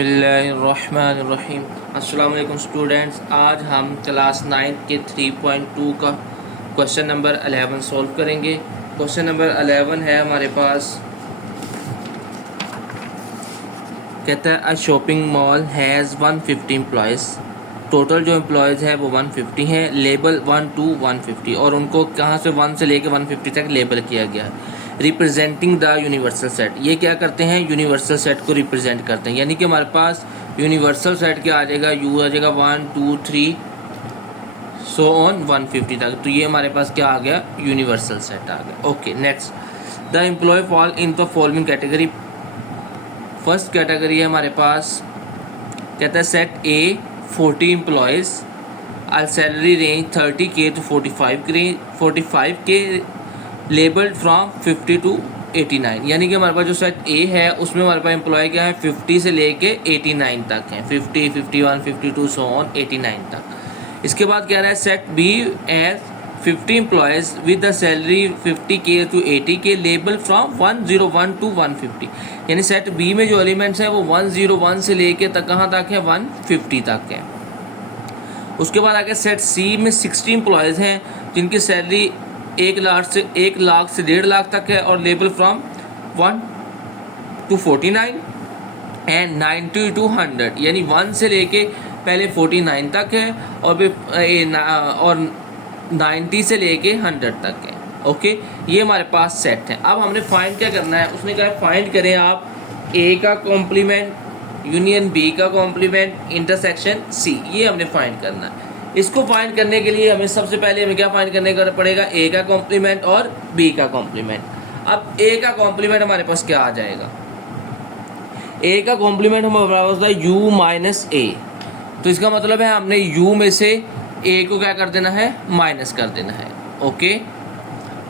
बिस्मिल्लाहिर्रहमानिर्रहीम। अस्सलाम वालेकुम स्टूडेंट्स, आज हम क्लास 9 के 3.2 का क्वेश्चन नंबर 11 सॉल्व करेंगे। क्वेश्चन नंबर 11 है हमारे पास, कहता है अ shopping mall has 150 employees. Total जो एम्प्लॉयज़ है वो 150 हैं, लेबल 1 to 150, और उनको कहाँ से 1 से लेकर 150 तक लेबल किया गया है। रिप्रेजेंटिंग द यूनिवर्सल सेट, ये क्या करते हैं, यूनिवर्सल सेट को रिप्रेजेंट करते हैं। यानी कि हमारे पास यूनिवर्सल सेट क्या आ जाएगा, यू आ जाएगा 1 2 3 सो ऑन 150 तक। तो ये हमारे पास क्या आ गया, यूनिवर्सल सेट आ गया। Okay, next, the employ fall in the following category. First category है हमारे पास, कहता है set A 40 employees, are salary range 30K to 45K, labelled from 50 to 89। यानी कि हमारे पास जो सेट ए है उसमें हमारे पास एम्प्लॉय क्या है, 50 से लेके 89 तक है, 50 51 52 सो ऑन 89 तक। इसके बाद कह रहा है set B has 50 employees with the salary 50K to 80K, label from 101 to 150। यानी सेट बी में जो एलिमेंट्स हैं वो 101 से लेके तक कहाँ तक है, 150 तक है। उसके बाद आगे सेट सी में 60 एम्प्लॉयज़ हैं जिनकी सैलरी 1 लाख से 1.5 लाख तक है, और label from 1 to 49 and 90 to 100, यानी 1 से लेके पहले 49 तक है और 90 से लेके 100 तक है। ओके, ये हमारे पास सेट है। अब हमने फाइंड क्या करना है, उसने कहा फाइंड करें आप ए का कॉम्प्लीमेंट यूनियन बी का कॉम्प्लीमेंट इंटरसेक्शन सी, ये हमने फाइंड करना है। इसको फाइंड करने के लिए हमें सबसे पहले हमें क्या फाइंड करने का पड़ेगा, ए का कॉम्प्लीमेंट और बी का कॉम्प्लीमेंट। अब ए का कॉम्प्लीमेंट हमारे पास क्या आ जाएगा, ए का कॉम्प्लीमेंट हमारे पास होता है यू माइनस ए। तो इसका मतलब है हमने यू में से ए को क्या कर देना है, माइनस कर देना है। ओके,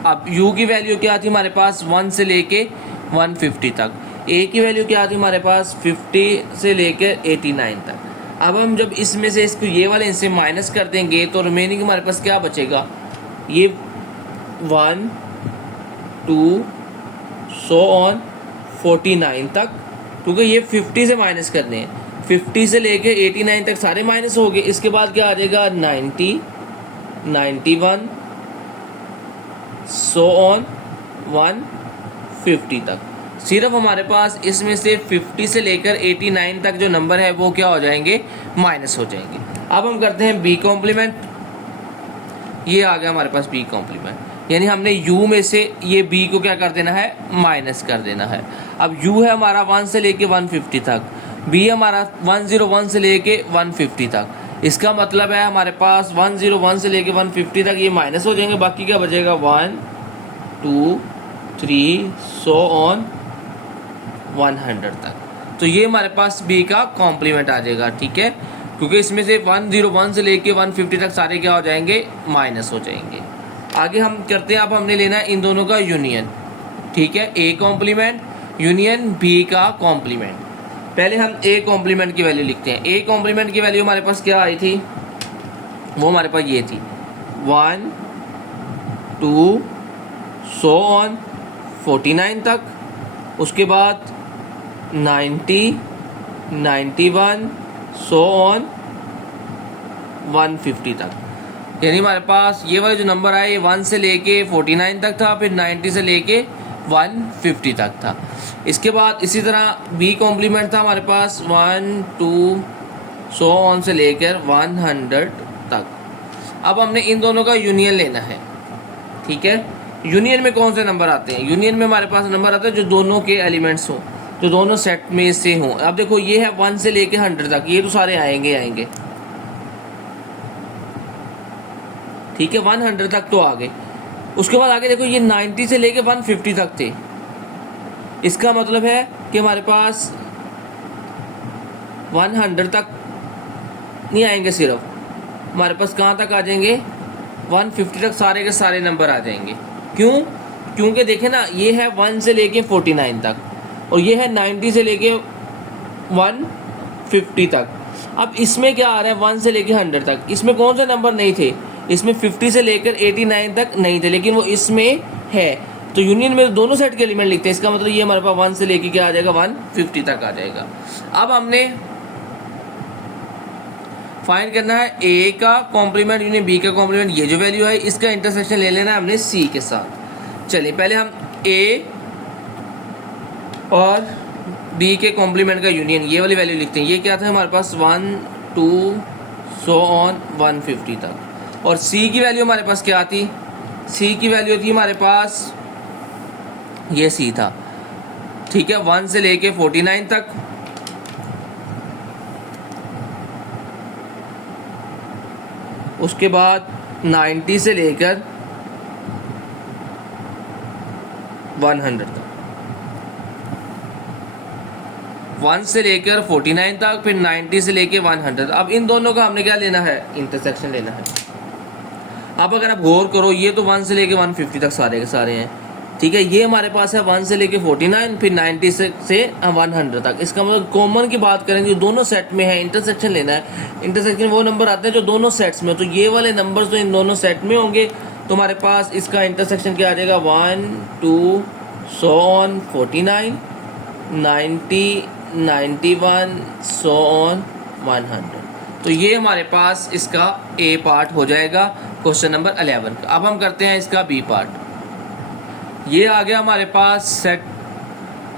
अब यू की वैल्यू क्या थी हमारे पास, 1 से लेके 150 तक। ए की वैल्यू क्या थी हमारे पास, 50 से लेकर 89 तक। अब हम जब इसमें से इसको ये वाले इनसे माइनस कर देंगे तो रिमेनिंग हमारे पास क्या बचेगा, ये 1 2 सो ऑन 49 तक, क्योंकि ये 50 से माइनस करने हैं, 50 से लेके 89 तक सारे माइनस हो गए। इसके बाद क्या आ जाएगा, 90 91 सो ऑन 150 तक। सिर्फ हमारे पास इसमें से 50 से लेकर 89 तक जो नंबर है वो क्या हो जाएंगे, माइनस हो जाएंगे। अब हम करते हैं बी कॉम्प्लीमेंट। ये आ गया हमारे पास बी कॉम्प्लीमेंट, यानी हमने u में से ये b को क्या कर देना है, माइनस कर देना है। अब u है हमारा 1 से लेके 150 तक, b हमारा 101 से लेके 150 तक। इसका मतलब है हमारे पास 101 से लेके 150 तक ये माइनस हो जाएंगे, बाकी क्या बचेगा 1 2 3 सो ऑन 100 तक। तो ये हमारे पास बी का कॉम्प्लीमेंट आ जाएगा, ठीक है, क्योंकि इसमें से 101 से लेके 150 तक सारे क्या हो जाएंगे, माइनस हो जाएंगे। आगे हम करते हैं, अब हमने लेना है इन दोनों का यूनियन, ठीक है, ए कॉम्प्लीमेंट यूनियन बी का कॉम्प्लीमेंट। पहले हम ए कॉम्प्लीमेंट की वैल्यू लिखते हैं। ए कॉम्प्लीमेंट की वैल्यू हमारे पास क्या आई थी, वो हमारे पास ये थी 1 2 सो ऑन 49 तक। उसके बाद 90 91 सो ऑन 150 तक। यानी हमारे पास ये वाले जो नंबर आए 1 से लेके 49 तक था, फिर 90 से लेके 150 तक था। इसके बाद इसी तरह बी कॉम्प्लीमेंट था हमारे पास 1 2 सो ऑन से लेकर 100 तक। अब हमने इन दोनों का यूनियन लेना है, ठीक है। यूनियन में कौन से नंबर आते हैं, यूनियन में हमारे पास नंबर आता है जो दोनों के एलिमेंट्स हों, जो दोनों सेट में से हों। अब देखो ये है 1 से लेके 100 तक, ये तो सारे आएंगे, ठीक है, 100 तक तो आ गए। उसके बाद आगे देखो ये 90 से लेके 150 तक थे। इसका मतलब है कि हमारे पास 100 तक नहीं आएंगे, सिर्फ हमारे पास कहाँ तक आ जाएंगे, 150 तक सारे के सारे नंबर आ जाएंगे। क्यों, क्योंकि देखें ना, ये है 1 से लेके 49 तक और ये है 90 से लेके 150 तक। अब इसमें क्या आ रहा है, 1 से लेके 100 तक, इसमें कौन से नंबर नहीं थे, इसमें 50 से लेकर 89 तक नहीं थे, लेकिन वो इसमें है। तो यूनियन में दोनों सेट के एलिमेंट लिखते हैं, इसका मतलब ये हमारे पास 1 से लेके क्या आ जाएगा 150 तक आ जाएगा। अब हमने फाइंड करना है ए का कॉम्प्लीमेंट यूनियन बी का कॉम्प्लीमेंट, ये जो वैल्यू है इसका इंटरसेक्शन ले लेना है हमने सी के साथ। चलिए पहले हम ए और बी के कॉम्प्लीमेंट का यूनियन ये वाली वैल्यू लिखते हैं। ये क्या था हमारे पास 1 2 सो ऑन 150 तक। और सी की वैल्यू हमारे पास क्या थी, सी की वैल्यू थी हमारे पास ये सी था, ठीक है, 1 से लेके 49 तक। उसके बाद 90 से लेकर 100 तक, 1 से लेकर 49 तक, फिर 90 से लेकर 100। अब इन दोनों का हमने क्या लेना है, इंटरसेक्शन लेना है। अब अगर आप गौर करो ये तो 1 से लेकर 150 तक सारे के सारे हैं, ठीक है। ये हमारे पास है 1 से लेके 49, फिर 90 से 100 तक। इसका मतलब कॉमन की बात करें जो दोनों सेट में है, इंटरसेक्शन लेना है। इंटरसेक्शन वो नंबर आते हैं जो दोनों सेट्स में, तो ये वाले नंबर्स तो इन दोनों सेट में होंगे, तो हमारे पास इसका इंटरसेक्शन क्या आ जाएगा 1 2 सो ऑन 49 90 91 सो ऑन 100। तो ये हमारे पास इसका ए पार्ट हो जाएगा क्वेश्चन नंबर 11 का। अब हम करते हैं इसका बी पार्ट। ये आ गया हमारे पास सेट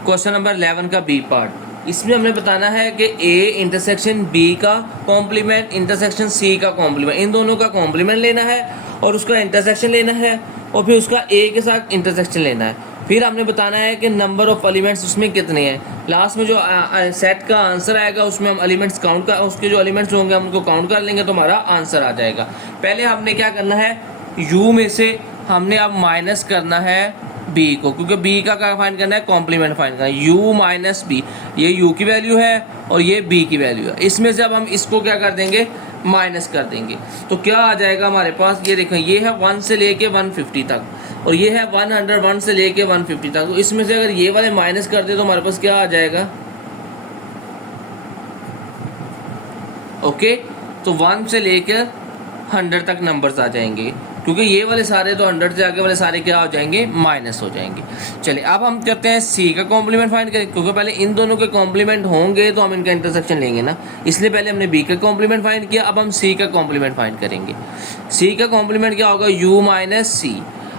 क्वेश्चन नंबर 11 का बी पार्ट। इसमें हमने बताना है कि ए इंटरसेक्शन बी का कॉम्प्लीमेंट इंटरसेक्शन सी का कॉम्प्लीमेंट, इन दोनों का कॉम्प्लीमेंट लेना है और उसका इंटरसेक्शन लेना है और फिर उसका ए के साथ इंटरसेक्शन लेना है। फिर हमने बताना है कि नंबर ऑफ एलिमेंट्स उसमें कितने हैं। लास्ट में जो सेट का आंसर आएगा उसमें हम एलिमेंट्स काउंट कर, उसके जो एलिमेंट्स होंगे हम उनको काउंट कर लेंगे तो हमारा आंसर आ जाएगा। पहले हमने क्या करना है, यू में से हमने अब माइनस करना है बी को, क्योंकि बी का क्या फाइंड करना है, कॉम्प्लीमेंट फाइंड करना है। यू माइनस बी, ये यू की वैल्यू है और ये बी की वैल्यू है। इसमें से अब हम इसको क्या कर देंगे, माइनस कर देंगे। तो क्या आ जाएगा हमारे पास, ये देखें ये है 1 से लेके 150 तक और ये है 101 से लेके 150 तक। तो इसमें से अगर ये वाले माइनस कर दे तो हमारे पास क्या आ जाएगा, ओके। तो 1 से लेकर 100 तक नंबर्स आ जाएंगे, क्योंकि ये वाले सारे तो 100 से आगे वाले सारे क्या हो जाएंगे, माइनस हो जाएंगे। चलिए अब हम करते हैं सी का कॉम्प्लीमेंट फाइंड करें, क्योंकि पहले इन दोनों के कॉम्प्लीमेंट होंगे तो हम इनका इंटरसेक्शन लेंगे ना, इसलिए पहले हमने बी का कॉम्प्लीमेंट फाइंड किया। अब हम सी का कॉम्प्लीमेंट फाइंड करेंगे। सी का कॉम्प्लीमेंट क्या होगा, यू माइनस सी।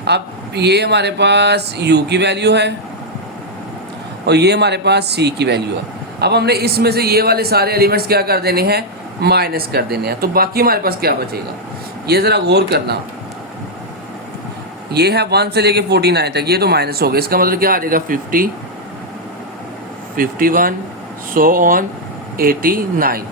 अब ये हमारे पास यू की वैल्यू है और ये हमारे पास सी की वैल्यू है। अब हमने इसमें से ये वाले सारे एलिमेंट्स क्या कर देने हैं, माइनस कर देने हैं। तो बाकी हमारे पास क्या बचेगा, ये ज़रा गौर करना। ये है 1 से लेके 49 तक, ये तो माइनस हो गया, इसका मतलब क्या आ जाएगा 50 51 सो ऑन 89।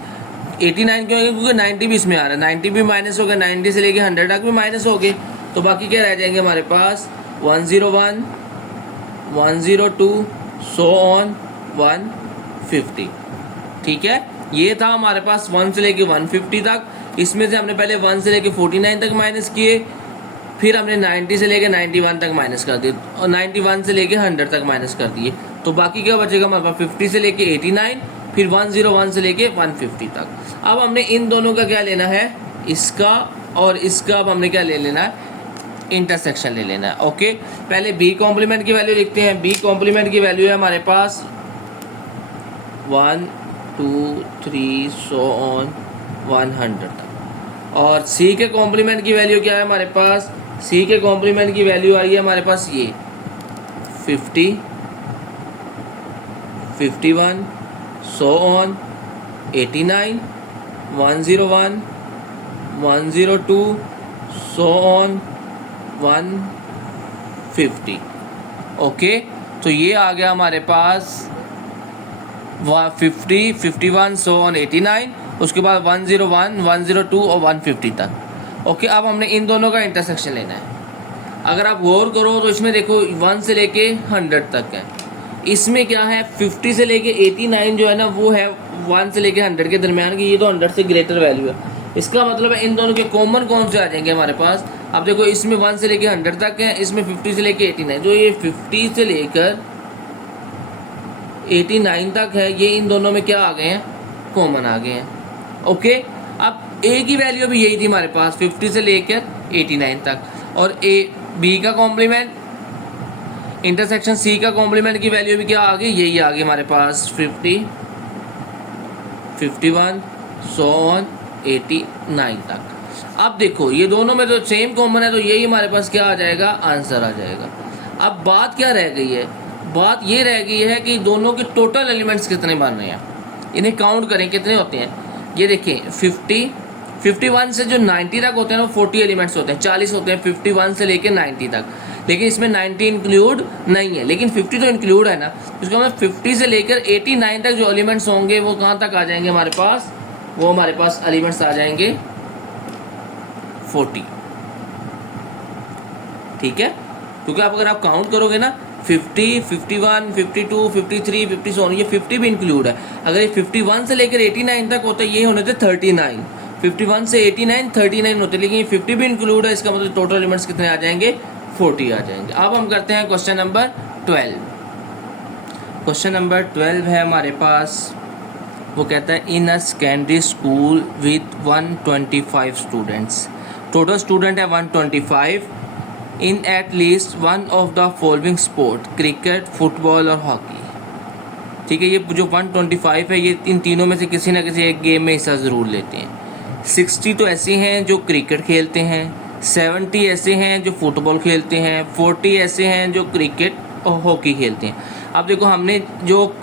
89 क्यों है, क्योंकि 90 भी इसमें आ रहा है, 90 भी माइनस हो गया, 90 से लेके 100 तक भी माइनस हो गए। तो बाकी क्या रह जाएंगे हमारे पास 101 102 सो ऑन 150, ठीक है। ये था हमारे पास 1 से लेके 150 तक। इसमें से हमने पहले 1 से लेके 49 तक माइनस किए, फिर हमने 90 से लेके 91 तक माइनस कर दिए और 91 से लेके 100 तक माइनस कर दिए। तो बाकी क्या बचेगा हमारे पास 50 से लेके 89, फिर 101 से लेके 150 तक। अब हमने इन दोनों का क्या लेना है, इसका और इसका अब हमने क्या ले लेना है, इंटरसेक्शन ले लेना है, ओके। पहले बी कॉम्प्लीमेंट की वैल्यू लिखते हैं। बी कॉम्प्लीमेंट की वैल्यू है हमारे पास 1 2 3 सो ऑन 100 तक। और सी के कॉम्प्लीमेंट की वैल्यू क्या है हमारे पास, सी के कॉम्प्लीमेंट की वैल्यू आई है हमारे पास ये 50 51 so on 89 101 102 so on 150, okay. तो ये आ गया हमारे पास 50 51 सो ऑन 89, उसके बाद 101 102 और 150 तक, ओके। अब हमने इन दोनों का इंटरसेक्शन लेना है। अगर आप गौर करो तो इसमें देखो 1 से लेके 100 तक है, इसमें क्या है 50 से लेके 89 जो है ना वो है 1 से लेके 100 के दरमियान की, ये तो 100 से ग्रेटर वैल्यू है। इसका मतलब है इन दोनों के कॉमन कौन से आ जाएंगे हमारे पास। अब देखो इसमें 1 से लेके 100 तक है, इसमें 50 से लेके 89, जो ये 50 से लेकर 89 तक है, ये इन दोनों में क्या आ गए हैं, कॉमन आ गए हैं, ओके। अब ए की वैल्यू भी यही थी हमारे पास 50 से लेकर 89 तक, और ए बी का कॉम्प्लीमेंट इंटरसेक्शन सी का कॉम्प्लीमेंट की वैल्यू भी क्या आ गई, यही आ गई हमारे पास 50, 51, 100, 89 तक। अब देखो ये दोनों में तो सेम कॉमन है, तो यही हमारे पास क्या आ जाएगा, आंसर आ जाएगा। अब बात क्या रह गई है, बात ये रह गई है कि दोनों के टोटल एलिमेंट्स कितने बन रहे हैं, इन्हें काउंट करें कितने होते हैं। ये देखिए 50, 51 से जो 90 तक होते हैं ना 40 एलिमेंट्स होते हैं, 40 होते हैं 51 से लेकर 90 तक, लेकिन इसमें 90 इंक्लूड नहीं है, लेकिन 50 तो इंक्लूड है ना। इसको हमें 50 से लेकर 89 तक जो एलिमेंट्स होंगे वो कहाँ तक आ जाएंगे हमारे पास, वो हमारे पास एलिमेंट्स आ जाएंगे 40। ठीक है, क्योंकि आप अगर आप काउंट करोगे ना 50, 51, 52, 53, 50 ये 50 भी इंक्लूड है। अगर ये 51 से लेकर 89 तक होते ये होने थे 39, 51 से 89 39 होते, लेकिन ये 50 भी इंक्लूड है, इसका मतलब टोटल एलिमेंट्स कितने आ जाएंगे, 40 आ जाएंगे। अब हम करते हैं क्वेश्चन नंबर 12। क्वेश्चन नंबर 12 है हमारे पास, वो कहता है in a secondary school with 125 students, total student है 125, in at least one of the following sport, cricket, football और हॉकी। ठीक है, ये जो 125 है ये इन तीनों में से किसी ना किसी एक गेम में हिस्सा ज़रूर लेते हैं। 60 तो ऐसे हैं जो क्रिकेट खेलते हैं, 70 ऐसे हैं जो फुटबॉल खेलते हैं, 40 ऐसे हैं जो क्रिकेट और हॉकी खेलते हैं। अब देखो हमने जो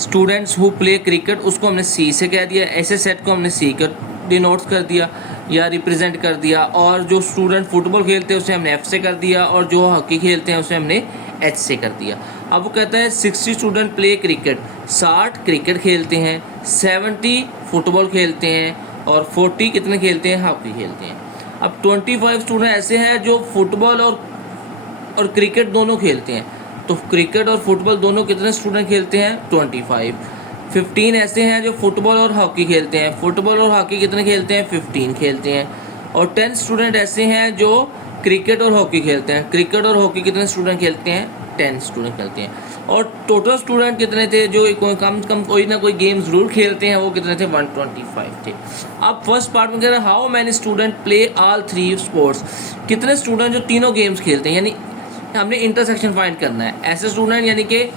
स्टूडेंट्स हु प्ले क्रिकेट उसको हमने सी से कह दिया, ऐसे सेट को हमने सी कर डिनोट कर दिया या रिप्रेजेंट कर दिया, और जो स्टूडेंट फुटबॉल खेलते हैं उसे हमने एफ से कर दिया, और जो हॉकी खेलते हैं उसे हमने एच से कर दिया। अब वो कहता है 60 स्टूडेंट प्ले क्रिकेट, 60 क्रिकेट खेलते हैं, 70 फुटबॉल खेलते हैं, और 40 कितने खेलते हैं, हॉकी खेलते हैं। अब 25 स्टूडेंट ऐसे हैं जो फुटबॉल और क्रिकेट दोनों खेलते हैं, तो क्रिकेट और फुटबॉल दोनों कितने स्टूडेंट खेलते हैं, 25। 15 ऐसे हैं जो फुटबॉल और हॉकी खेलते हैं, फुटबॉल और हॉकी कितने खेलते हैं, 15 खेलते हैं। और 10 स्टूडेंट ऐसे हैं जो क्रिकेट और हॉकी खेलते हैं, क्रिकेट और हॉकी कितने स्टूडेंट खेलते हैं, 10 स्टूडेंट खेलते हैं। और टोटल स्टूडेंट कितने थे जो कम कम कोई ना कोई गेम जरूर खेलते हैं, वो कितने थे, 125 थे। अब फर्स्ट पार्ट में कह रहे हैं how many student play all 3 sports, कितने स्टूडेंट जो तीनों गेम्स खेलते हैं, यानी हमने इंटरसेक्शन फाइंड करना है। ऐसे स्टूडेंट यानी कि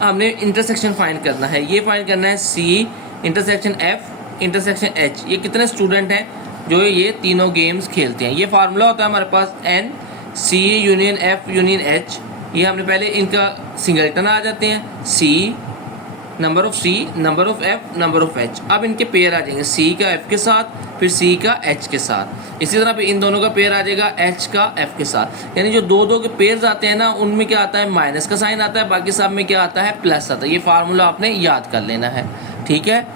हमने इंटरसेक्शन फाइंड करना है, ये फाइंड करना है C intersection F intersection H, ये कितने स्टूडेंट हैं जो ये तीनों गेम्स खेलते हैं। ये फार्मूला होता है हमारे पास n C union F union H, ये हमने पहले इनका सिंगल्टन आ जाते हैं, C number of C number of F number of H. अब इनके पेयर आ जाएंगे, सी का एफ के साथ, फिर सी का एच के साथ, इसी तरह पे इन दोनों का पेयर आ जाएगा एच का एफ के साथ। यानी जो दो के पेयर्स आते हैं ना उनमें क्या आता है, माइनस का साइन आता है, बाकी सब में क्या आता है, प्लस आता है। ये फार्मूला आपने याद कर लेना है, ठीक है।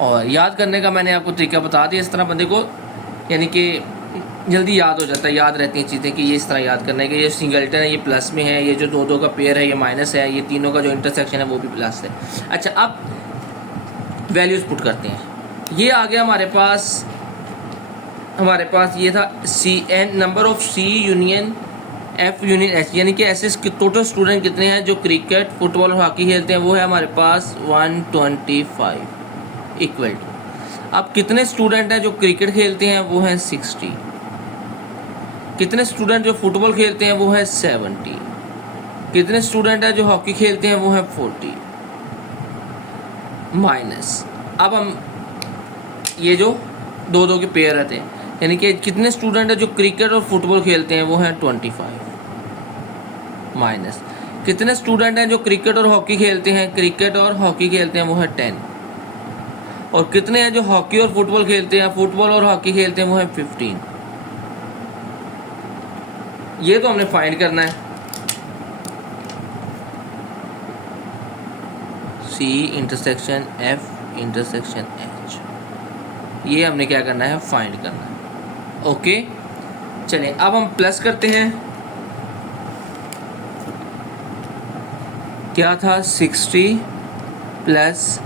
और याद करने का मैंने आपको तरीका बता दिया, इस तरह बंदे को यानी कि जल्दी याद हो जाता है, याद रहती हैं चीज़ें कि ये इस तरह याद करने के। ये सिंगल्टन है, ये प्लस में है, ये जो दो का पेयर है ये माइनस है, ये तीनों का जो इंटरसेक्शन है वो भी प्लस है। अच्छा, अब वैल्यूज़ पुट करते हैं। ये आ गया हमारे पास ये था C N number of C union F union H, यानी कि ऐसे टोटल स्टूडेंट कितने हैं जो क्रिकेट फुटबॉल और हॉकी खेलते हैं, वो है हमारे पास 125 इक्वल टू। अब कितने स्टूडेंट हैं जो क्रिकेट खेलते हैं, वो है 60। कितने स्टूडेंट जो फुटबॉल खेलते हैं, वो है 70। कितने स्टूडेंट हैं जो हॉकी खेलते हैं, वो है 40 माइनस। अब हम ये जो दो के पेयर रहते हैं, यानी कि कितने स्टूडेंट हैं जो क्रिकेट और फुटबॉल खेलते हैं, वो है 25 माइनस। कितने स्टूडेंट हैं जो क्रिकेट और हॉकी खेलते हैं, क्रिकेट और हॉकी खेलते हैं, वो है 10। और कितने हैं जो हॉकी और फुटबॉल खेलते हैं, फुटबॉल और हॉकी खेलते हैं, वो है 15। ये तो हमने फाइंड करना है, C intersection F intersection H, ये हमने क्या करना है, फाइंड करना है। ओके, चलिए अब हम प्लस करते हैं। क्या था, 60 plus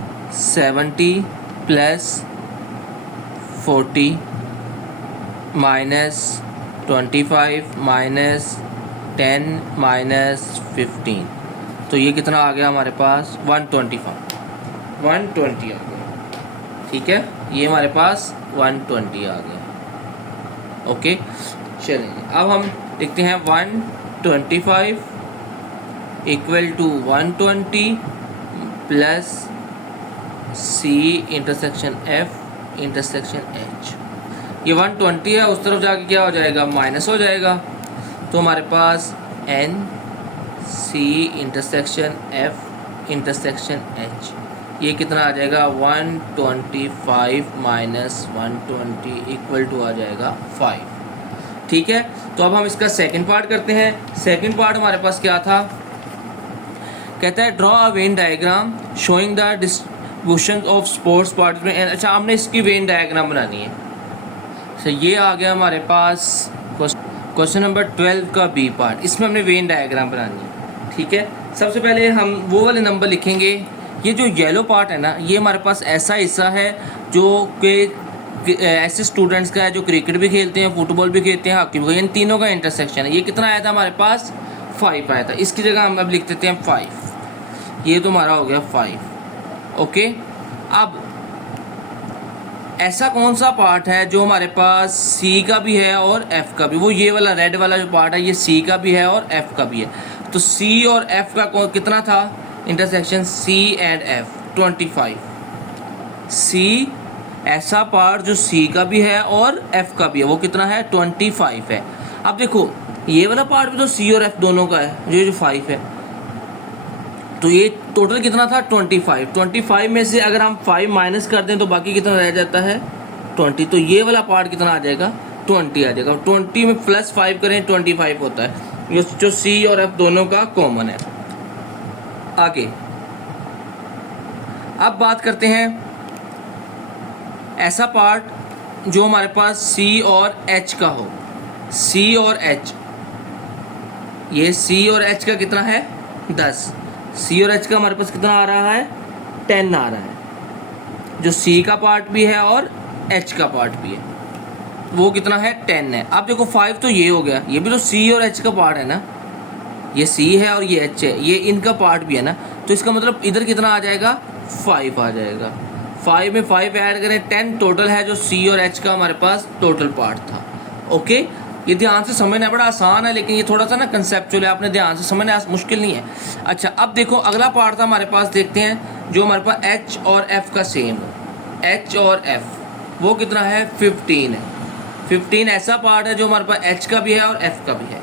70 plus 40 minus 25 minus 10 minus 15, तो ये कितना आ गया हमारे पास, 120 आ गया। ठीक है, ये हमारे पास 120 आ गया। ओके, चलिए अब हम लिखते हैं 125 equal to 120 plus C intersection F intersection H. ये 120 है, उस तरफ जाके क्या हो जाएगा, माइनस हो जाएगा। तो हमारे पास n C intersection F intersection H, ये कितना आ जाएगा 125 माइनस 120 इक्वल टू आ जाएगा 5। ठीक है, तो अब हम इसका सेकंड पार्ट करते हैं। सेकंड पार्ट हमारे पास क्या था, कहता है draw a Venn diagram showing the distribution of sports participant. अच्छा, हमने इसकी वेन डायग्राम बनानी है। अच्छा, ये आ गया हमारे पास क्वेश्चन नंबर 12 का बी पार्ट। इसमें हमने वेन डायग्राम बनानी है। ठीक है, सबसे पहले हम वो वाले नंबर लिखेंगे। ये जो येलो पार्ट है ना, ये हमारे पास ऐसा हिस्सा है जो कि ऐसे स्टूडेंट्स का है जो क्रिकेट भी खेलते हैं, फुटबॉल भी खेलते हैं, हॉकी भी। इन तीनों का इंटरसेक्शन है। ये कितना आया था हमारे पास, 5 आया था। इसकी जगह हम अब लिख देते हैं 5। ये तो हमारा हो गया 5। ओके, अब ऐसा कौन सा पार्ट है जो हमारे पास सी का भी है और एफ का भी। वो ये वाला रेड वाला जो पार्ट है, ये सी का भी है और एफ का भी है। तो सी और एफ का कितना था इंटरसेक्शन, सी एंड एफ 25। सी ऐसा पार्ट जो सी का भी है और एफ का भी है, वो कितना है 25 है। अब देखो ये वाला पार्ट भी तो सी और एफ दोनों का है, जो 5 है। तो ये टोटल कितना था 25। 25 में से अगर हम 5 माइनस कर दें तो बाकी कितना रह जाता है 20। तो ये वाला पार्ट कितना आ जाएगा 20 आ जाएगा। 20 में प्लस 5 करें 25 होता है, ये जो सी और एफ दोनों का कॉमन है। आगे अब बात करते हैं ऐसा पार्ट जो हमारे पास सी और एच का हो। सी और एच, ये सी और एच का कितना है 10। सी और एच का हमारे पास कितना आ रहा है 10 आ रहा है। जो सी का पार्ट भी है और एच का पार्ट भी है, वो कितना है 10 है। अब देखो 5 तो ये हो गया, ये भी तो सी और एच का पार्ट है ना, ये सी है और ये एच है, ये इनका पार्ट भी है ना। तो इसका मतलब इधर कितना आ जाएगा 5 आ जाएगा। 5 में 5 ऐड करें 10 टोटल है जो सी और एच का हमारे पास टोटल पार्ट था। ओके, ये ध्यान से समझना बड़ा आसान है, लेकिन ये थोड़ा सा ना कंसेप्चुअल है, आपने ध्यान से समझना, मुश्किल नहीं है। अच्छा, अब देखो अगला पार्ट था हमारे पास, देखते हैं जो हमारे पास एच और एफ का सेम हो। एच और एफ वो कितना है 15 है। 15 ऐसा पार्ट है जो हमारे पास एच का भी है और एफ का भी है।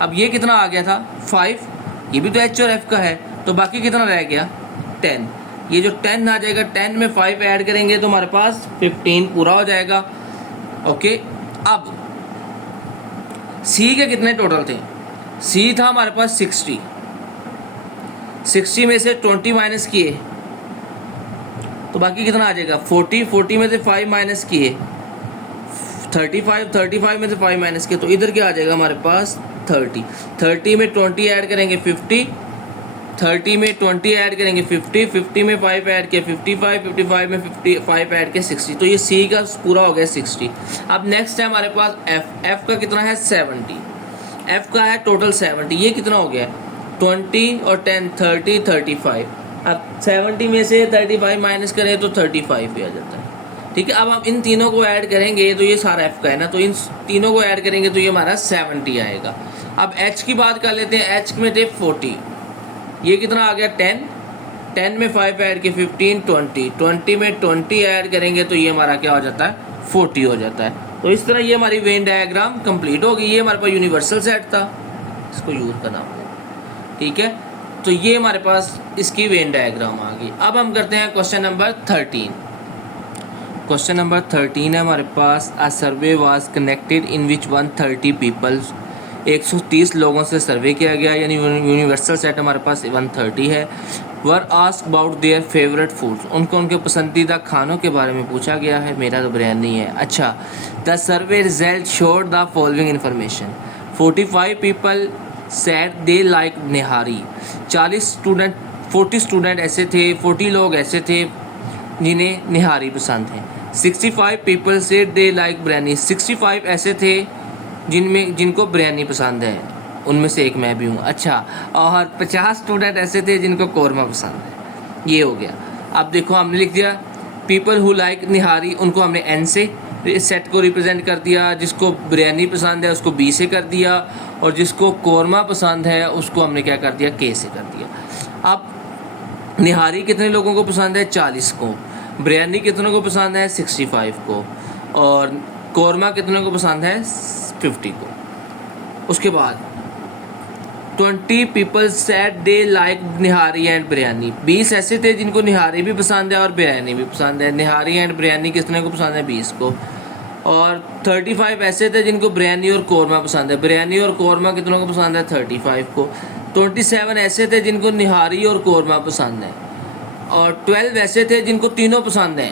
अब ये कितना आ गया था 5, ये भी तो एच और एफ का है, तो बाकी कितना रह गया 10। ये जो 10 आ जाएगा, 10 में 5 ऐड करेंगे तो हमारे पास 15 पूरा हो जाएगा। ओके, अब सी के कितने टोटल थे, सी था हमारे पास 60। 60 में से 20 माइनस किए तो बाकी कितना आ जाएगा 40। 40 में से 5 माइनस किए 35। 35 में से 5 माइनस किए तो इधर क्या आ जाएगा हमारे पास 30। 30 में 20 ऐड करेंगे 50। 30 में 20 ऐड करेंगे 50। 50 में 5 ऐड किया 55। 55 में 55 ऐड किया 60। तो ये सी का पूरा हो गया 60। अब नेक्स्ट है हमारे पास एफ। एफ का कितना है 70। एफ का है टोटल 70। ये कितना हो गया 20 और 10 30 35। अब 70 में से 35 माइनस करें तो 35 भी आ जाता है। ठीक है, अब हम इन तीनों को ऐड करेंगे तो ये सारा एफ का है ना, तो इन तीनों को ऐड करेंगे तो ये हमारा 70 आएगा। अब एच की बात कर लेते हैं। एच में थे 40, ये कितना आ गया 10। 10 में 5 ऐड के 15 20। 20 में 20 ऐड करेंगे तो ये हमारा क्या हो जाता है 40 हो जाता है। तो इस तरह ये हमारी वेन डायग्राम कंप्लीट होगी। ये हमारे पास यूनिवर्सल सेट था, इसको यूज़ करना होगा। ठीक है, तो ये हमारे पास इसकी वेन डायग्राम आ गई। अब हम करते हैं क्वेश्चन नंबर 13। क्वेश्चन नंबर 13 है हमारे पास। A survey was connected in which 130 peoples, 130 लोगों से सर्वे किया गया, यानी यूनिवर्सल सेट हमारे पास 130 है। Were ask about their favourite foods, उनको उनके पसंदीदा खानों के बारे में पूछा गया है। मेरा तो बिरयानी है। अच्छा, the survey result showed the following information. 45 people said they like nihari. 40 student ऐसे थे, 40 लोग ऐसे थे जिन्हें निहारी पसंद है। 65 people said they like biryani. 65 ऐसे थे जिनको बिरयानी पसंद है, उनमें से एक मैं भी हूँ। अच्छा, और 50 स्टूडेंट ऐसे थे जिनको कौरमा पसंद है। ये हो गया। अब देखो हमने लिख दिया पीपल हु लाइक निहारी, उनको हमने एन से, इस सेट को रिप्रेजेंट कर दिया। जिसको बिरयानी पसंद है उसको बी से कर दिया, और जिसको कौरमा पसंद है उसको हमने क्या कर दिया, के से कर दिया। अब निहारी कितने लोगों को पसंद है, 40 को। बिरयानी कितनों को पसंद है, 65 को। और कौरमा कितनों को पसंद है, 50 को। उसके बाद 20 people said they like nihari and biryani. 20 ऐसे थे जिनको निहारी भी पसंद है और बिरयानी भी पसंद है। निहारी एंड बिरयानी कितने को पसंद है, 20 को। और 35 ऐसे थे जिनको बिरयानी और कौरमा पसंद है। बिरयानी और कौरमा कितनों को पसंद है, 35 को। 27 ऐसे थे जिनको निहारी और कौरमा पसंद है। और 12 ऐसे थे जिनको तीनों पसंद है,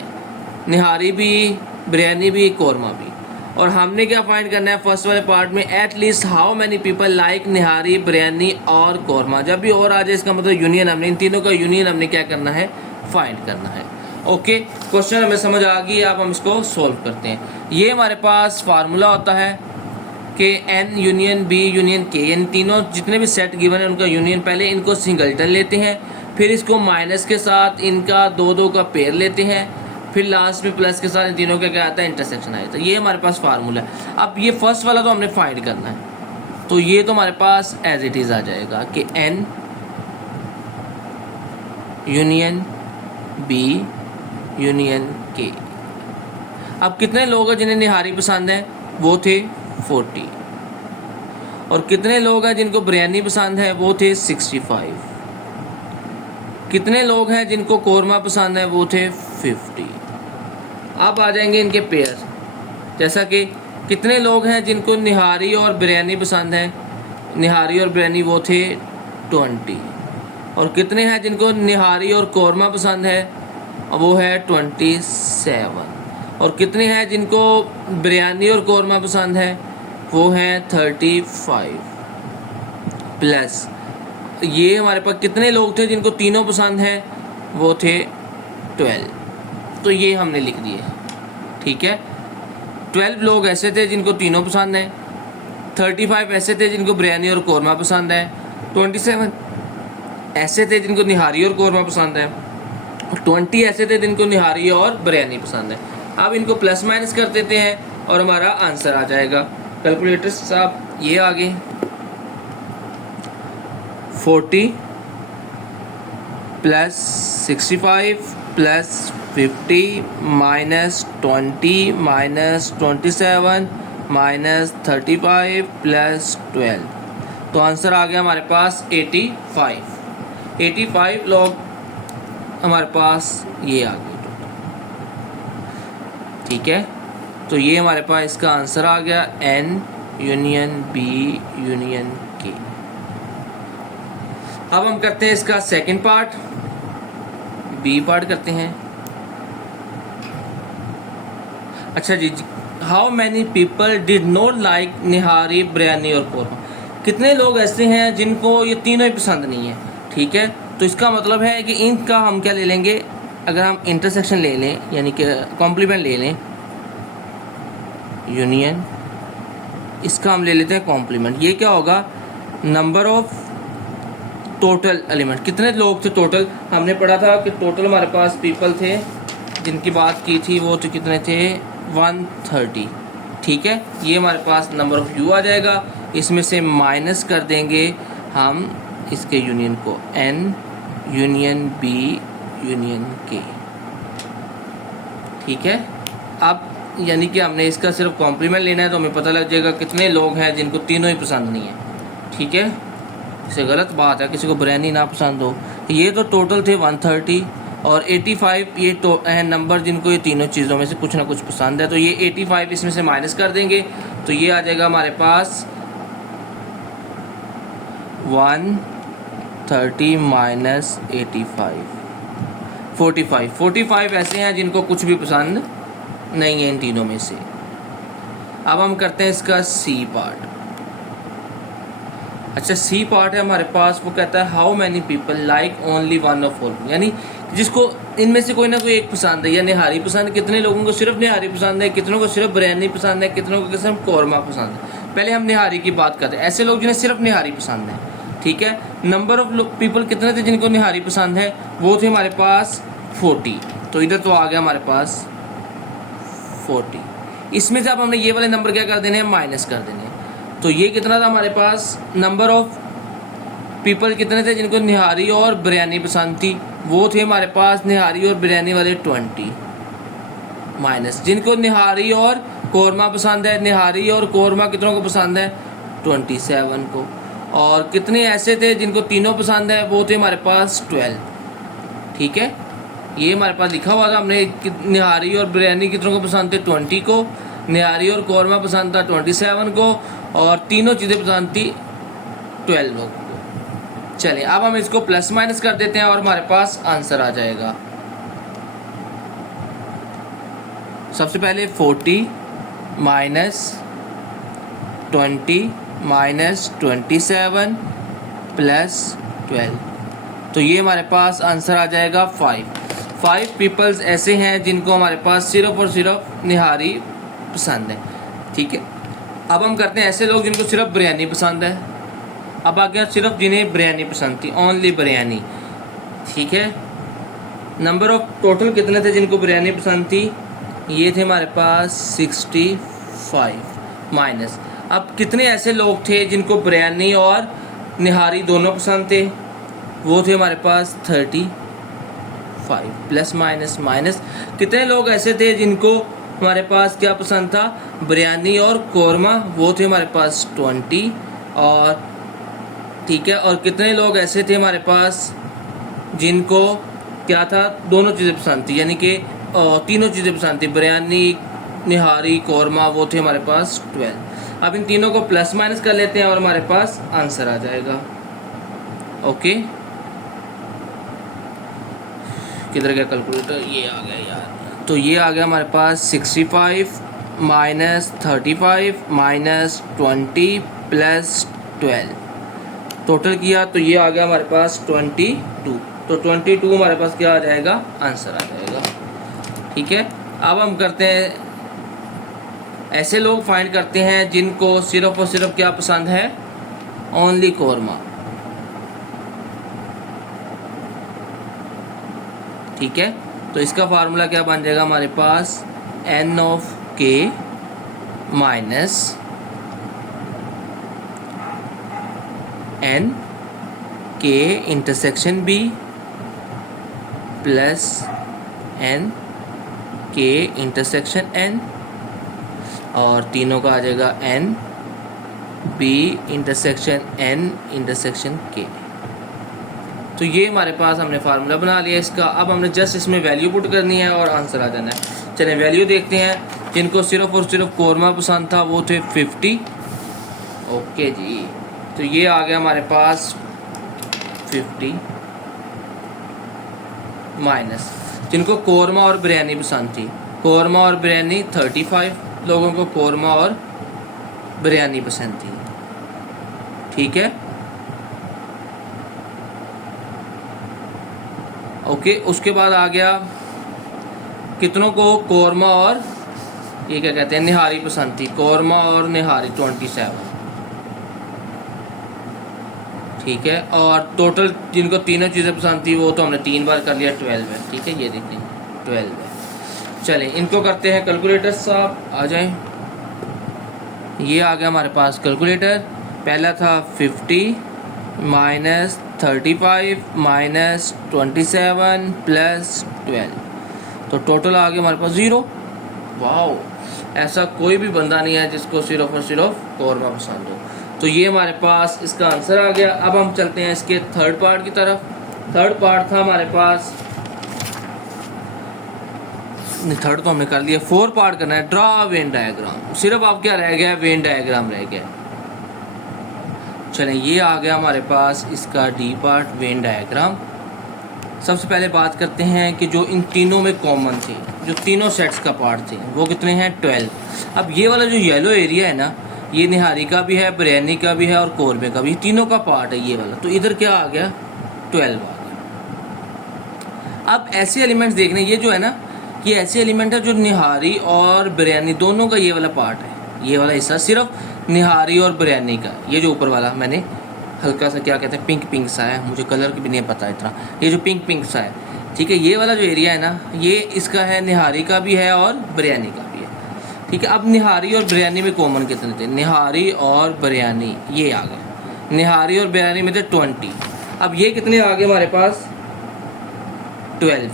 निहारी भी, बिरयानी भी, कौरमा भी। और हमने क्या फाइंड करना है फर्स्ट वाले पार्ट में, at least how many people like nihari, biryani और कौरमा। जब भी और आ जाए इसका मतलब यूनियन, हमने इन तीनों का यूनियन हमने क्या करना है, फाइंड करना है। ओके, क्वेश्चन हमें समझ आ गई। अब हम इसको सोल्व करते हैं। ये हमारे पास फार्मूला होता है कि एन यूनियन बी यूनियन के, यानी तीनों जितने भी सेट गिवन है उनका यूनियन। पहले इनको सिंगल्टन लेते हैं, फिर इसको माइनस के साथ इनका 2-2 का पेयर लेते हैं, फिर लास्ट में प्लस के साथ इन तीनों का क्या आता है, इंटरसेक्शन आया। तो ये हमारे पास फार्मूला है। अब ये फर्स्ट वाला तो हमने फाइंड करना है, तो ये तो हमारे पास एज इट इज़ आ जाएगा कि एन यूनियन बी यूनियन के। अब कितने लोग हैं जिन्हें निहारी पसंद है, वो थे 40। और कितने लोग हैं जिनको बिरयानी पसंद है, वो थे 65। कितने लोग हैं जिनको कौरमा पसंद है, वो थे 50। अब आ जाएंगे इनके पेयर, जैसा कि कितने लोग हैं जिनको निहारी और बिरयानी पसंद है, निहारी और बिरयानी वो थे 20। और कितने हैं जिनको निहारी और कौरमा पसंद है, वो है 27। और कितने हैं जिनको बिरयानी और कौरमा पसंद है, वो हैं 35। प्लस ये हमारे पास कितने लोग थे जिनको तीनों पसंद हैं, वो थे 12। तो ये हमने लिख दिए, ठीक है। 12 लोग ऐसे थे जिनको तीनों पसंद है, 35 ऐसे थे जिनको बिरयानी और कौरमा पसंद है, 27 ऐसे थे जिनको निहारी और कौरमा पसंद है, 20 ऐसे थे जिनको निहारी और बिरयानी पसंद है। अब इनको प्लस माइनस कर देते हैं और हमारा आंसर आ जाएगा। कैलकुलेटर साहब ये आ गए, 40 plus 65 plus 50 minus 20 minus 27 minus 35 plus 12। तो आंसर आ गया हमारे पास 85। 85 लोग हमारे पास ये आ गए, ठीक है। तो ये हमारे पास इसका आंसर आ गया, एन यूनियन बी यूनियन के। अब हम करते हैं इसका सेकंड पार्ट, बी पार्ट करते हैं। अच्छा जी, how many people did not like nihari, biryani और कौरमा। कितने लोग ऐसे हैं जिनको ये तीनों ही पसंद नहीं है, ठीक है। तो इसका मतलब है कि इनका हम क्या ले लेंगे, अगर हम इंटरसेक्शन ले लें यानी कि कॉम्प्लीमेंट ले लें, यूनियन, इसका हम ले लेते हैं कॉम्प्लीमेंट। ये क्या होगा, नंबर ऑफ टोटल एलिमेंट। कितने लोग थे टोटल, हमने पढ़ा था कि टोटल हमारे पास पीपल थे जिनकी बात की थी, वो तो कितने थे, 130, ठीक है। ये हमारे पास नंबर ऑफ यू आ जाएगा, इसमें से माइनस कर देंगे हम इसके यूनियन को, एन यूनियन बी यूनियन के, ठीक है। अब यानी कि हमने इसका सिर्फ कॉम्प्लीमेंट लेना है, तो हमें पता लग जाएगा कितने लोग हैं जिनको तीनों ही पसंद नहीं है, ठीक है। इससे गलत बात है किसी को बिरयानी ना पसंद हो। ये तो टोटल थे 130 और 85 ये है नंबर जिनको ये तीनों चीज़ों में से कुछ ना कुछ पसंद है। तो ये 85 इसमें से माइनस कर देंगे, तो ये आ जाएगा हमारे पास 130 माइनस 85, 45। 45 ऐसे हैं जिनको कुछ भी पसंद नहीं है इन तीनों में से। अब हम करते हैं इसका सी पार्ट। अच्छा, सी पार्ट है हमारे पास, वो कहता है how many people like only one of all, यानी जिसको इनमें से कोई ना कोई एक पसंद है या निहारी पसंद है। कितने लोगों को सिर्फ निहारी पसंद है, कितनों को सिर्फ बिरयानी पसंद है, कितनों को सिर्फ कौरमा पसंद है। पहले हम निहारी की बात करते हैं, ऐसे लोग जिन्हें सिर्फ निहारी पसंद है, ठीक है। नंबर ऑफ पीपल कितने थे जिनको निहारी पसंद है, वो थे हमारे पास 40। तो इधर तो आ गया हमारे पास 40। इसमें से अब हमने ये वाले नंबर क्या कर देने हैं, माइनस कर देने हैं। तो ये कितना था हमारे पास, नंबर ऑफ पीपल कितने थे जिनको निहारी और बिरयानी पसंद थी, वो थे हमारे पास निहारी और बिरयानी वाले 20, माइनस जिनको निहारी और कौरमा पसंद है, निहारी और कौरमा कितनों को पसंद है, 27 को। और कितने ऐसे थे जिनको तीनों पसंद है, वो थे हमारे पास 12। ठीक है, ये हमारे पास लिखा हुआ था हमने, निहारी और बिरयानी कितनों को पसंद थे, 20 को, निहारी और कौरमा पसंद था 27 को, और तीनों चीज़ें पसंद थी 12 लोगों को। चलिए अब हम इसको प्लस माइनस कर देते हैं और हमारे पास आंसर आ जाएगा। सबसे पहले 40 माइनस 20 माइनस 27 प्लस 12, तो ये हमारे पास आंसर आ जाएगा 5 पीपल्स ऐसे हैं जिनको हमारे पास सिर्फ और सिर्फ निहारी पसंद है। ठीक है, अब हम करते हैं ऐसे लोग जिनको सिर्फ बिरयानी पसंद है। अब आ गया सिर्फ जिन्हें बिरयानी पसंद थी, ओनली बिरयानी। ठीक है, नंबर ऑफ टोटल कितने थे जिनको बिरयानी पसंद थी, ये थे हमारे पास 65 माइनस। अब कितने ऐसे लोग थे जिनको बिरयानी और निहारी दोनों पसंद थे, वो थे हमारे पास 35 प्लस माइनस माइनस कितने लोग ऐसे थे जिनको हमारे पास क्या पसंद था, बिरयानी और कौरमा, वो थे हमारे पास 20। और ठीक है, और कितने लोग ऐसे थे हमारे पास जिनको क्या था, दोनों चीज़ें पसंद थी, यानी कि तीनों चीज़ें पसंद थी, बिरयानी निहारी कौरमा, वो थे हमारे पास 12। अब इन तीनों को प्लस माइनस कर लेते हैं और हमारे पास आंसर आ जाएगा। ओके, किधर गया कैलकुलेटर, ये आ गया यार। तो ये आ गया हमारे पास 65 माइनस 35 माइनस 20 प्लस 12, टोटल किया तो ये आ गया हमारे पास 22। तो 22 हमारे पास क्या आ जाएगा, आंसर आ जाएगा। ठीक है, अब हम करते हैं ऐसे लोग फाइंड करते हैं जिनको सिर्फ और सिर्फ क्या पसंद है, ओनली कौरमा। ठीक है, तो इसका फार्मूला क्या बन जाएगा हमारे पास, n of k minus n k intersection b plus n k intersection n, और तीनों का आ जाएगा n b intersection n intersection k। तो ये हमारे पास हमने फार्मूला बना लिया इसका। अब हमने जस्ट इसमें वैल्यू पुट करनी है और आंसर आ जाना है। चलिए वैल्यू देखते हैं। जिनको सिर्फ और सिर्फ कौरमा पसंद था वो थे 50। ओके जी, तो ये आ गया हमारे पास 50 माइनस जिनको कौरमा और बिरयानी पसंद थी, कौरमा और बिरयानी 35 लोगों को कौरमा और बिरयानी पसंद थी। ठीक है, ओके, उसके बाद आ गया कितनों को कौरमा और ये क्या कहते हैं निहारी पसंद थी, कौरमा और निहारी 27। ठीक है, और टोटल जिनको तीनों चीज़ें पसंद थी वो तो हमने 3 बार कर लिया, 12 है। ठीक है, ये देखिए 12 है। चलें इनको करते हैं कैलकुलेटर साहब, आ जाएं। ये आ गया हमारे पास कैलकुलेटर। पहला था 50 माइनस 35 माइनस 27 प्लस 12, तो टोटल आ गया हमारे पास 0। वाओ, ऐसा कोई भी बंदा नहीं है जिसको सिर्फ और सिर्फ कौरमा पसंद हो। तो ये हमारे पास इसका आंसर आ गया। अब हम चलते हैं इसके थर्ड पार्ट की तरफ। थर्ड पार्ट था हमारे पास, थर्ड तो हमने कर लिया, 4 पार्ट करना है, ड्रा वेन डायग्राम। सिर्फ आप क्या रह गया, वेन डायग्राम रह गया। चलें, ये आ गया हमारे पास इसका डी पार्ट, वेन डायग्राम। सबसे पहले बात करते हैं कि जो इन तीनों में कॉमन थे, जो तीनों सेट्स का पार्ट थे वो कितने हैं, 12। अब ये वाला जो येलो एरिया है ना, ये निहारी का भी है, बिरयानी का भी है और कौरमे का भी, तीनों का पार्ट है ये वाला। तो इधर क्या आ गया, 12 आ गया। अब ऐसे एलिमेंट्स देखने, ये जो है ना, ये ऐसे एलिमेंट है जो निहारी और बिरयानी दोनों का ये वाला पार्ट है। ये वाला हिस्सा सिर्फ निहारी और बिरयानी का, ये जो ऊपर वाला मैंने हल्का सा क्या कहते हैं पिंक पिंक सा है, मुझे कलर की भी नहीं पता इतना, ये जो पिंक पिंक सा है। ठीक है, ये वाला जो एरिया है ना, ये इसका है, निहारी का भी है और बिरयानी का भी है। ठीक है। अब निहारी और बिरयानी में कॉमन कितने थे? निहारी और बिरयानी ये आ गए, निहारी और बिरयानी में थे 20। अब ये कितने आ गए हमारे पास? 12।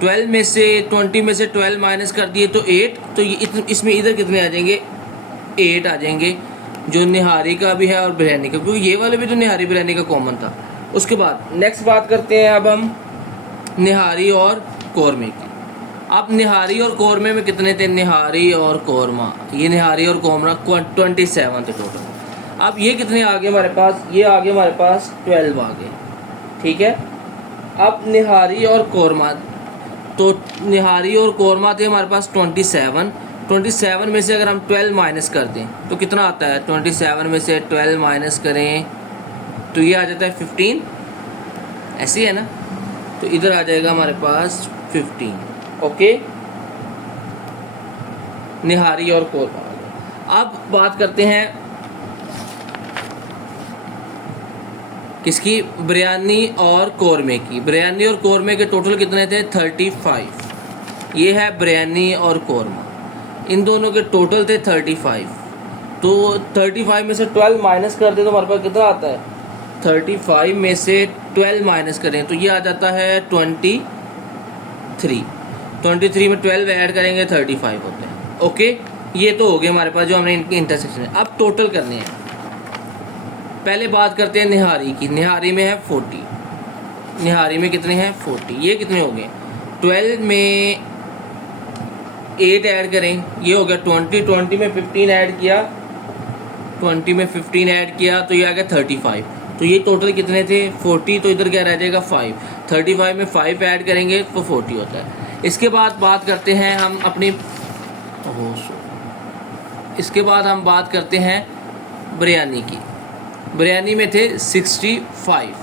12 में से 20 में से 12 माइनस कर दिए तो 8, तो ये इसमें इधर कितने आ जाएंगे? 8 आ जाएंगे, जो निहारी का भी है और बिरयानी का, क्योंकि ये वाले भी तो निहारी बिरयानी का कॉमन था। उसके बाद नेक्स्ट बात करते हैं अब हम निहारी और कौरमे की। अब निहारी और कौरमे में कितने थे? निहारी और कौरमा, ये निहारी और कौरमा 27 थे टोटल। अब ये कितने आ गए हमारे पास? ये आ गए हमारे पास 12 आ गए, ठीक है। अब निहारी और कौरमा, तो निहारी और कौरमा थे हमारे पास 27। 27 में से अगर हम 12 माइनस कर दें तो कितना आता है? 27 में से 12 माइनस करें तो ये आ जाता है 15, ऐसे है ना। तो इधर आ जाएगा हमारे पास 15, ओके। निहारी और कौरमा। अब बात करते हैं किसकी? बिरयानी और कौरमे की। बिरयानी और कौरमे के टोटल कितने थे? 35। ये है बिरयानी और कौरमा, इन दोनों के टोटल थे 35। तो 35 में से 12 माइनस कर दे तो हमारे पास कितना आता है? 35 में से 12 माइनस करें तो ये आ जाता है 23। 23 में 12 ऐड करेंगे 35 होते हैं, ओके। ये तो हो गया हमारे पास जो हमने इनके इंटरसेक्शन है। अब टोटल करने हैं। पहले बात करते हैं निहारी की। निहारी में है 40, निहारी में कितने हैं? 40। ये कितने हो गए? 12 में 8 ऐड करें, ये हो गया 20। 20 में 15 ऐड किया, 20 में 15 ऐड किया तो ये आ गया 35। तो ये टोटल कितने थे? 40। तो इधर क्या रह जाएगा? 5। 35 में 5 ऐड करेंगे तो 40 होता है। इसके बाद बात करते हैं हम अपनी इसके बाद हम बात करते हैं बिरयानी की। बिरयानी में थे 65।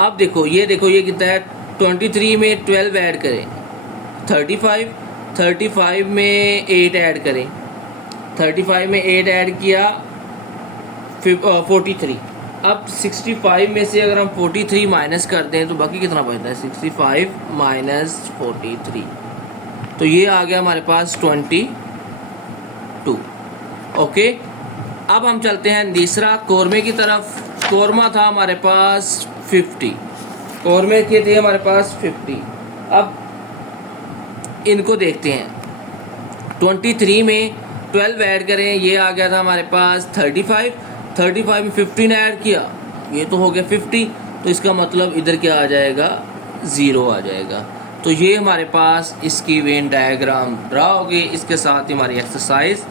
अब देखो ये कितना है? 23 में 12 ऐड करें 35, 35 में 8 ऐड करें, 35 में 8 ऐड किया 43। अब 65 में से अगर हम 43 माइनस कर दें तो बाकी कितना बचता है? 65 माइनस 43, तो ये आ गया हमारे पास 22, ओके। अब हम चलते हैं तीसरा कौरमे की तरफ। कौरमा था हमारे पास 50, कौरमे के थे हमारे पास 50। अब इनको देखते हैं। 23 में 12 ऐड करें, ये आ गया था हमारे पास 35। 35 में 15 ऐड किया, ये तो हो गया 50। तो इसका मतलब इधर क्या आ जाएगा? 0 आ जाएगा। तो ये हमारे पास इसकी वेन डायग्राम ड्रा हो गई। इसके साथ ही हमारी एक्सरसाइज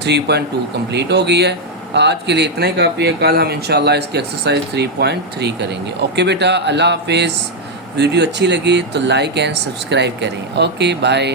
3.2 कंप्लीट हो गई है। आज के लिए इतना ही काफ़ी है। कल हम इंशाल्लाह इसकी एक्सरसाइज 3.3 करेंगे। ओके बेटा, अल्लाह हाफिज़। वीडियो अच्छी लगी तो लाइक एंड सब्सक्राइब करें। Okay bye.